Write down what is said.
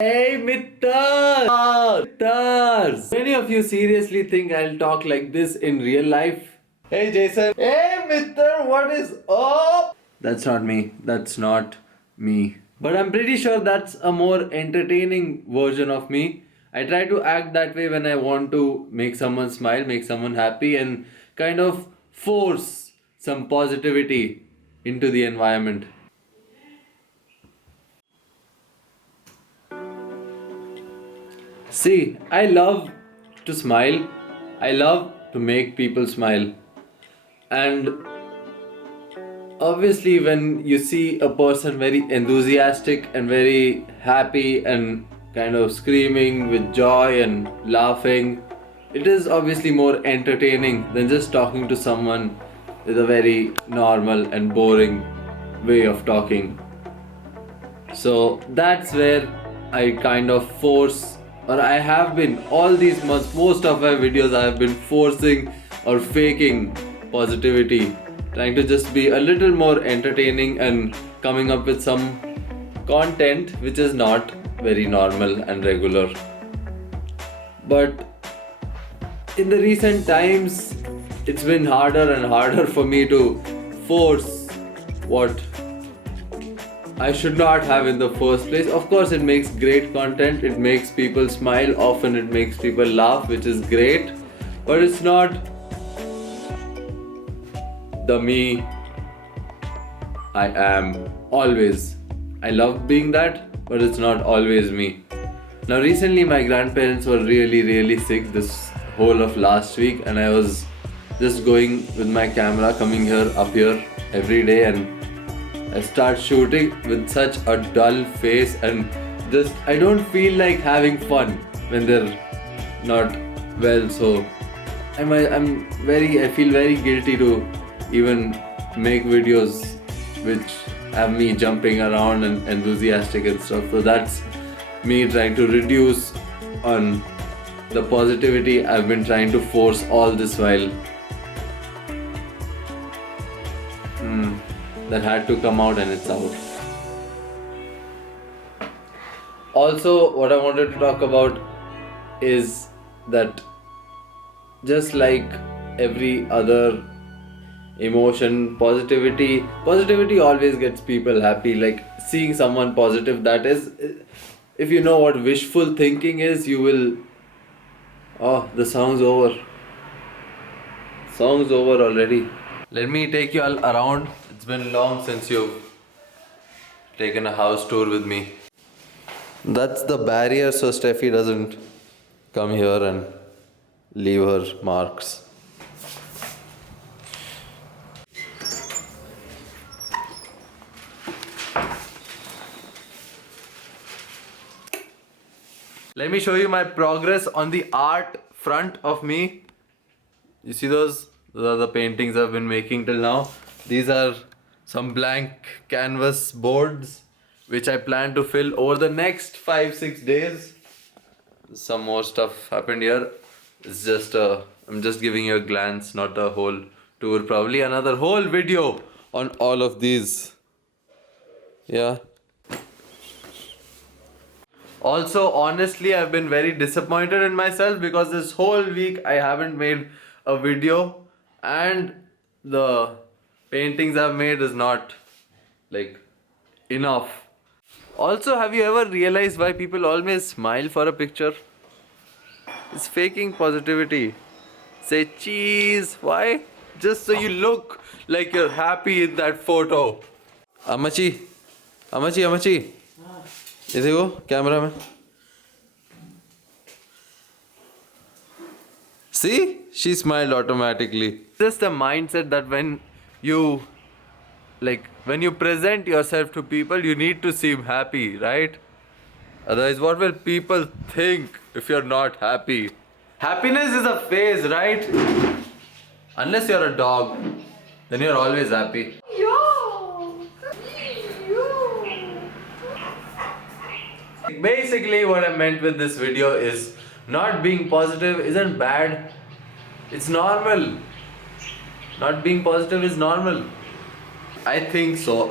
Hey Mittars! Many of you seriously think I'll talk like this in real life? Hey Jason! Hey Mittar, what is up? That's not me. That's not me. But I'm pretty sure that's a more entertaining version of me. I try to act that way when I want to make someone smile, make someone happy, and kind of force some positivity into the environment. See, I love to smile. I love to make people smile. And obviously, when you see a person very enthusiastic and very happy and kind of screaming with joy and laughing, it is obviously more entertaining than just talking to someone with a very normal and boring way of talking. So that's where I kind of force, or I have been all these months, most of my videos, I have been forcing or faking positivity, trying to just be a little more entertaining and coming up with some content which is not very normal and regular. But in the recent times, it's been harder and harder for me to force what I should not have in the first place. Of course, it makes great content, it makes people smile, often it makes people laugh, which is great, but it's not the me I am always. I love being that, but it's not always me. Now, recently, my grandparents were really sick this whole of last week, and I was just going with my camera, coming here, up here every day, and I start shooting with such a dull face, and just I don't feel like having fun when they're not well. So I feel very guilty to even make videos which have me jumping around and enthusiastic and stuff. So that's me trying to reduce on the positivity I've been trying to force all this while. That had to come out, and it's out. Also, what I wanted to talk about is that just like every other emotion, positivity always gets people happy. Like seeing someone positive, that is, if you know what wishful thinking is, you will. Oh, the song's over. Song's over already. Let me take you all around. It's been long since you've taken a house tour with me. That's the barrier so Steffi doesn't come here and leave her marks. Let me show you my progress on the art front of me. You see those? Those are the paintings I've been making till now. These are some blank canvas boards which I plan to fill over the next 5-6 days. Some more stuff happened here. It's just I'm just giving you a glance, not a whole tour. Probably another whole video on all of these. Yeah. Also, honestly, I've been very disappointed in myself because this whole week I haven't made a video, and the paintings I've made is not like enough. Also, have you ever realized why people always smile for a picture? It's faking positivity. Say cheese. Why? Just so you look like you're happy in that photo. Amachi. Amachi. ये देखो camera में. See? She smiled automatically. Just a mindset that when you present yourself to people, you need to seem happy, right? Otherwise, what will people think if you're not happy? Happiness is a phase, right? Unless you're a dog, then you're always happy. Basically, what I meant with this video is not being positive isn't bad. It's normal. Not being positive is normal. I think so.